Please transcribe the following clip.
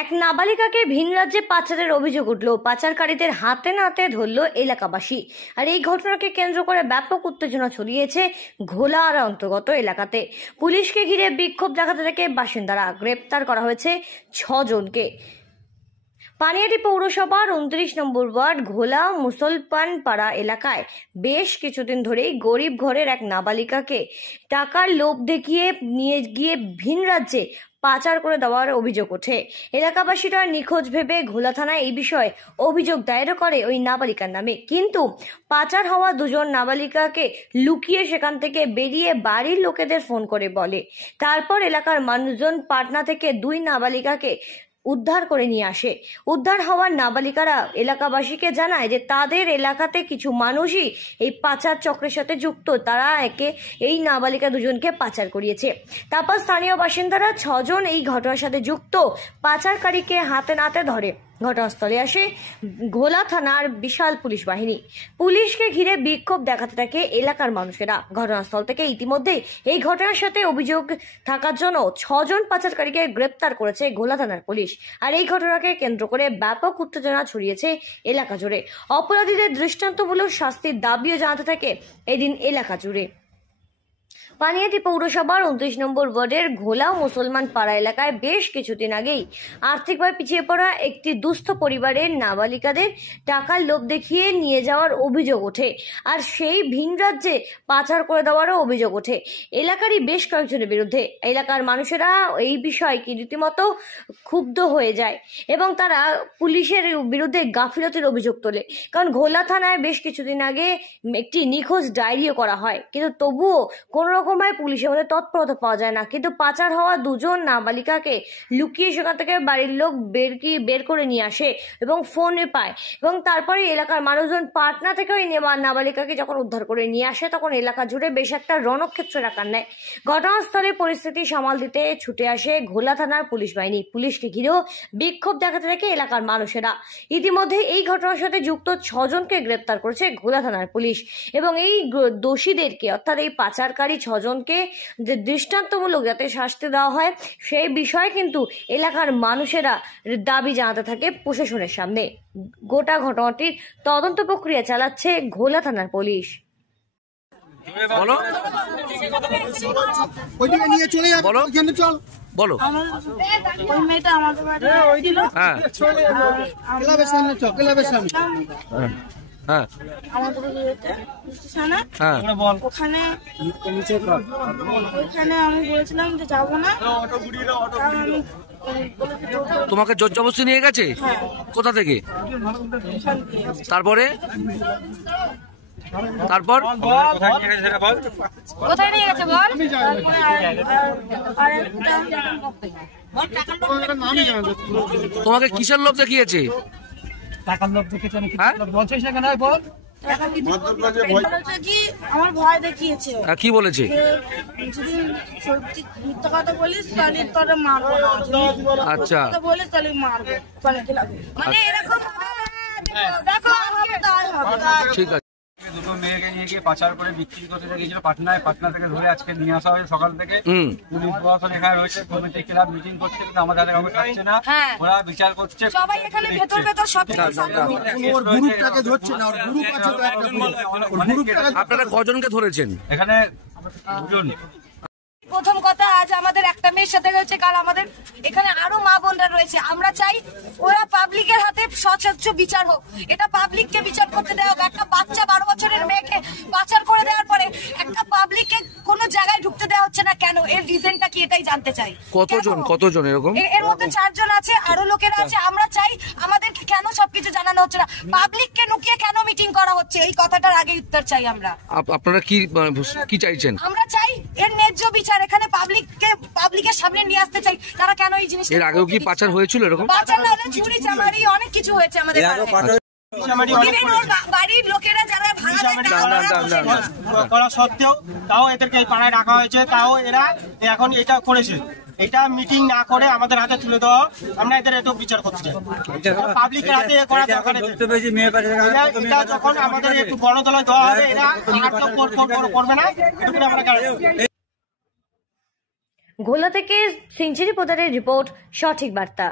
এক নাবালিকাকে ভিন রাজ্যে পাচারের অভিযোগ উঠল। পাচারকারীদের হাতে নাতে ধরল এলাকাবাসী। আর এই ঘটনাকে কেন্দ্র করে ব্যাপক উত্তেজনা ছড়িয়েছে ঘোলার অন্তর্গত এলাকাতে। পুলিশকে ঘিরে বিক্ষোভ দেখাতে থেকে বাসিন্দারা। গ্রেপ্তার করা হয়েছে 6 জনকে। পানিহাটি পৌরসভার 29 নম্বর ওয়ার্ড ঘোলা মুসলপানপাড়া এলাকায় বেশ কিছুদিন ধরেই গরিব ঘরের এক নাবালিকাকে টাকার লোভ দেখিয়ে নিয়ে গিয়ে ভিন রাজ্যে পাচার করে দেওয়ার অভিযোগ ওঠে। এলাকাবাসীরা নিখোঁজ ভেবে ঘোলা থানায় এই বিষয়ে অভিযোগ দায়ের করে ওই নাবালিকার নামে। কিন্তু পাচার হওয়া 2 জন নাবালিকাকে লুকিয়ে সেখান থেকে বেরিয়ে বাড়ির লোকেদের ফোন করে বলে। তারপর এলাকার মানুষজন পাটনা থেকে 2 নাবালিকাকে উদ্ধার করে নিয়ে আসে। উদ্ধার হওয়ার নাবালিকারা এলাকাবাসীকে জানায় যে তাদের এলাকাতে কিছু মানুষই এই পাচার চক্রের সাথে যুক্ত। তারা এই নাবালিকা 2 জনকে পাচার করিয়েছে। তারপর স্থানীয় বাসিন্দারা 6 জন এই ঘটনার সাথে যুক্ত পাচারকারীকে হাতে নাতে ধরে। ঘটনাস্থলে আসে ঘোলা থানার বিশাল পুলিশ বাহিনী। পুলিশকে ঘিরে বিক্ষোভ দেখাতে থাকে এলাকার মানুষেরা। ঘটনাস্থল থেকে ইতিমধ্যে এই ঘটনার সাথে অভিযোগ থাকার জন্য 6 জন পাচারকারীকে গ্রেপ্তার করেছে ঘোলা থানার পুলিশ। আর এই ঘটনাকে কেন্দ্র করে ব্যাপক উত্তেজনা ছড়িয়েছে এলাকা জুড়ে। অপরাধীদের দৃষ্টান্তমূলক শাস্তির দাবিও জানাতে থাকে এদিন এলাকা জুড়ে। পানিহাটি পৌরসভার 29 নম্বর ওয়ার্ডের ঘোলা মুসলমান পাড়া এলাকায় বেশ কিছুদিন আগেই আর্থিকভাবে পিছিয়ে পড়া একটি দুস্থ পরিবারের নাবালিকাদের টাকার লোভ দেখিয়ে নিয়ে যাওয়ার অভিযোগ ওঠে। আর সেই ভিন রাজ্যে পাচার করে দেওয়ারও অভিযোগ ওঠে এলাকারই বেশ কয়েকজনের বিরুদ্ধে। এলাকার মানুষেরা এই বিষয়ে কি রীতিমতো ক্ষুব্ধ হয়ে যায় এবং তারা পুলিশের বিরুদ্ধে গাফিলতির অভিযোগ তোলে। কারণ ঘোলা থানায় বেশ কিছুদিন আগে একটি নিখোঁজ ডায়েরিও করা হয়, কিন্তু তবুও কোন রকমের পুলিশের মধ্যে তৎপরতা পাওয়া যায় না। কিন্তু পাচার হওয়া 2 জন নাবালিকাকে লুকিয়ে সেখান থেকে বাড়ির লোক বের করে নিয়ে আসে এবং ফোনে পায়। এবং তারপরে এলাকার মানুষজন পাটনা থেকে ওই নাবালিকাকে যখন উদ্ধার করে নিয়ে আসে তখন এলাকা জুড়ে বেশ একটা রণক্ষেত্রের আকার নেয়। ঘটনাস্থলে পরিস্থিতি সামাল দিতে ছুটে আসে ঘোলা থানার পুলিশ বাহিনী। পুলিশকে ঘিরেও বিক্ষোভ দেখাতে থাকে এলাকার মানুষেরা। ইতিমধ্যে এই ঘটনার সাথে যুক্ত 6 জনকে গ্রেপ্তার করেছে ঘোলা থানার পুলিশ এবং এই দোষীদেরকে অর্থাৎ এই পাচারকারী 6 জনকে যে দৃষ্টান্তমূলক যাতে শাস্তি দেওয়া হয় সেই বিষয়ে কিন্তু এলাকার মানুষেরা দাবি জানাতে থাকে প্রশাসনের সামনে। গোটা ঘটনাটির তদন্ত প্রক্রিয়া চালাচ্ছে ঘোলা থানার পুলিশ। বলো বলো। ওই মেয়েটা আমাদের বাড়ি ছিল। হ্যাঁ আমাদের ওখানে আমি বলেছিলাম যে যাবো না। তোমাকে জোর জবরদস্তি নিয়ে গেছে? কোথা থেকে? তারপরে কোথায় নিয়ে গেছে বল? তোমাকে কিসের লোভ দেখিয়েছে? টাকার লোভ দেখেছে। বলছিস না কেন? বল। আমার ভয় দেখিয়েছে। কি বলেছে? যদি সত্যি মিথ্যা কথা বলিস তাহলে তোরে মারবো না। আচ্ছা বলিস তাহলে মারবো। মানে এরকম ঠিক আছে। 2 মেয়েকে নিয়ে গিয়ে পাচার করে বিক্রি করতে গিয়েছিল পাটনায়। পাটনা থেকে ধরে আজকে নিয়ে আসা হয়েছে সকাল থেকে। পুলিশ প্রশাসন এখানে রয়েছে, কমিটি ক্লাব মিটিং করছে, কিন্তু আমাদের কাউকে থাকছে না। ওরা বিচার করছে। সবাই এখানে ভেতর সবকিছু আপনারা কজনকে ধরেছেন এখানে? 2 জন। প্রথম কথা, আজ আমাদের একটা মেয়ের সাথে হয়েছে, কাল আমাদের এখানে আরো মা বোনরা রয়েছে। আমরা চাই ওরা পাবলিকের হাতে স্বচ্ছ বিচার হোক। এটা পাবলিককে বিচার করতে দেওয়া হোক। একটা বাচ্চা 12 বছরের মেয়েকে পাচার করে দেওয়ার পরে একটা পাবলিককে কোনো জায়গায় ঢুকতে দেওয়া হচ্ছে না কেন? এর রিজনটা কি, এটাই জানতে চাই। কতজন এরকম? এর মধ্যে 4 জন আছে, আরো লোকেরা আছে। আমরা চাই আমাদেরকে কেন সবকিছু জানানো হচ্ছে না, পাবলিককে নুকিয়ে কেন মিটিং করা হচ্ছে, এই কথাটার আগে উত্তর চাই আমরা। আপনারা কি চাইছেন? আমরা চাই এর ন্যায্য বিচার। এখানে পাবলিকের সামনে নিয়ে আসতে চাই তারা কেন এই জিনিস। এর আগেও কি পাচার হয়েছিল এরকম? পাচার না হলে চুরি চামারি অনেক কিছু হয়েছে আমাদের বাড়ির লোকেরা যারা করা সত্ত্বেও তাও এদেরকে এই পাড়ায় রাখা হয়েছে। তাও এরা এখন এটা করেছে। এটা মিটিং না করে আমাদের হাতে তুলে দেওয়া, আমরা এদের একটু বিচার করতে চাই। পাবলিকের হাতে করা দরকার। এটা যখন আমাদের একটু গণতলায় দেওয়া হবে, এরা আর তো করবে না। ঘোলা থেকে সিঞ্চিরি প্রধানের রিপোর্ট, সঠিক বার্তা।